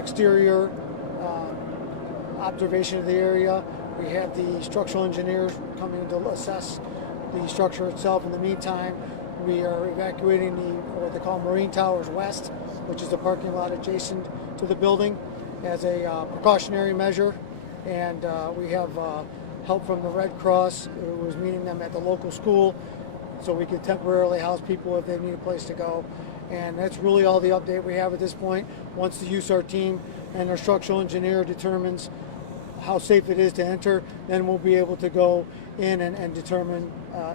exterior observation of the area. We have the structural engineers coming to assess the structure itself. In the meantime, we are evacuating what they call Marine Towers West, which is the parking lot adjacent to the building, as a precautionary measure. And we have help from the Red Cross, who was meeting them at the local school, so we could temporarily house people if they need a place to go. And that's really all the update we have at this point. Once the USAR team and our structural engineer determines how safe it is to enter, then we'll be able to go in and determine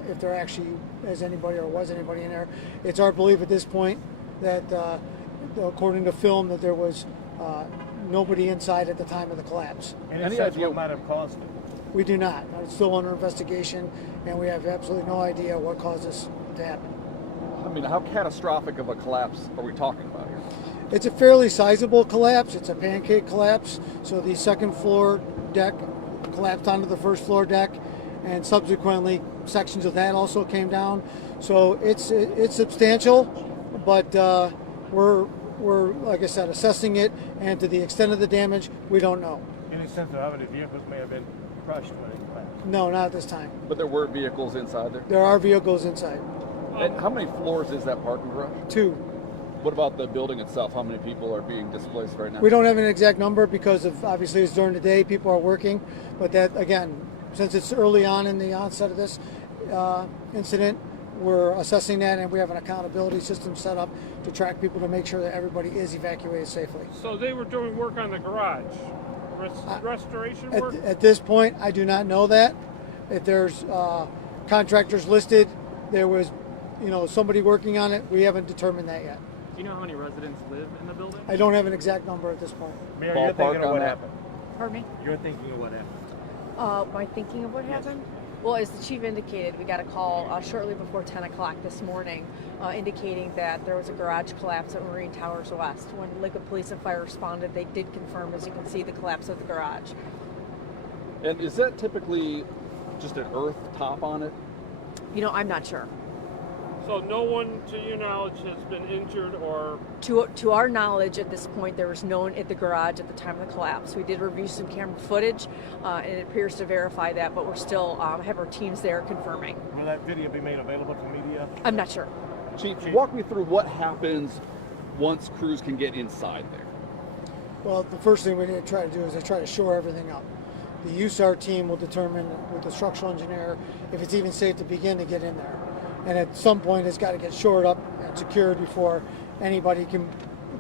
if there actually is anybody or was anybody in there. It's our belief at this point that, according to film, that there was nobody inside at the time of the collapse. Any idea what might have caused it? We do not. It's still under investigation, and we have absolutely no idea what caused this to happen. I mean, how catastrophic of a collapse are we talking about here? It's a fairly sizable collapse. It's a pancake collapse. So the second floor deck collapsed onto the first floor deck, and subsequently sections of that also came down. So it's substantial, but we're like I said, assessing it, and to the extent of the damage, we don't know. Any sense of how many vehicles may have been crushed when it collapsed? No, not at this time. But there were vehicles inside there? There are vehicles inside. And how many floors is that parking garage? 2. What about the building itself? How many people are being displaced right now? We don't have an exact number because of, obviously it's during the day, people are working, but that, again, since it's early on in the onset of this incident, we're assessing that, and we have an accountability system set up to track people to make sure that everybody is evacuated safely. So they were doing work on the garage, restoration work? At this point, I do not know that. If there's contractors listed, there was, somebody working on it. We haven't determined that yet. Do you know how many residents live in the building? I don't have an exact number at this point. Mayor, you're thinking of what happened. Pardon me? You're thinking of what happened. My thinking of what happened? Well, as the chief indicated, we got a call shortly before 10 o'clock this morning indicating that there was a garage collapse at Marine Towers West. When Lakewood Police and Fire responded, they did confirm, as you can see, the collapse of the garage. And is that typically just an earth top on it? I'm not sure. So no one, to your knowledge, has been injured or... To our knowledge, at this point, there was no one at the garage at the time of the collapse. We did review some camera footage, and it appears to verify that, but we're still have our teams there confirming. Will that video be made available to media? I'm not sure. Chief, walk me through what happens once crews can get inside there. Well, the first thing we need to try to do is to try to shore everything up. The USAR team will determine with the structural engineer if it's even safe to begin to get in there. And at some point, it's got to get shored up and secured before anybody can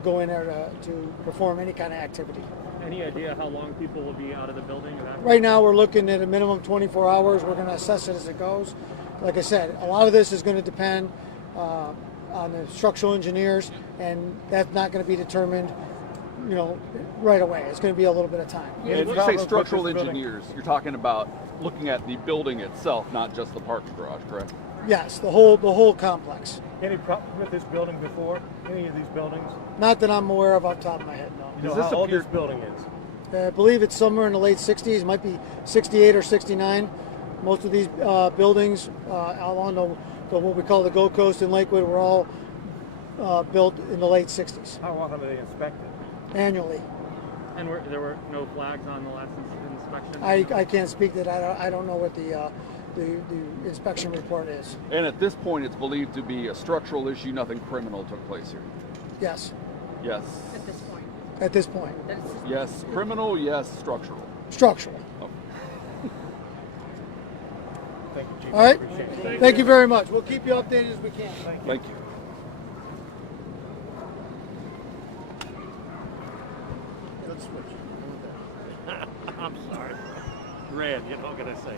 go in there to perform any kind of activity. Any idea how long people will be out of the building? Right now, we're looking at a minimum 24 hours. We're going to assess it as it goes. Like I said, a lot of this is going to depend on the structural engineers, and that's not going to be determined, right away. It's going to be a little bit of time. And if you say structural engineers, you're talking about looking at the building itself, not just the parking garage, correct? Yes, the whole complex. Any problem with this building before? Any of these buildings? Not that I'm aware of off the top of my head, no. You know how old this building is? I believe it's somewhere in the late 60s. It might be 68 or 69. Most of these buildings along the what we call the Gold Coast in Lakewood were all built in the late 60s. How often are they inspected? Annually. And there were no flags on the last inspection? I can't speak to that. I don't know what the inspection report is. And at this point, it's believed to be a structural issue. Nothing criminal took place here. Yes. Yes. At this point. At this point. Yes. Criminal. Yes. Structural. Structural. Oh. Thank you, Chief. All right. Appreciate it. Thank you very much. We'll keep you updated as we can. Thank you. Let's switch. I'm sorry. Red, you know what I'm going to say.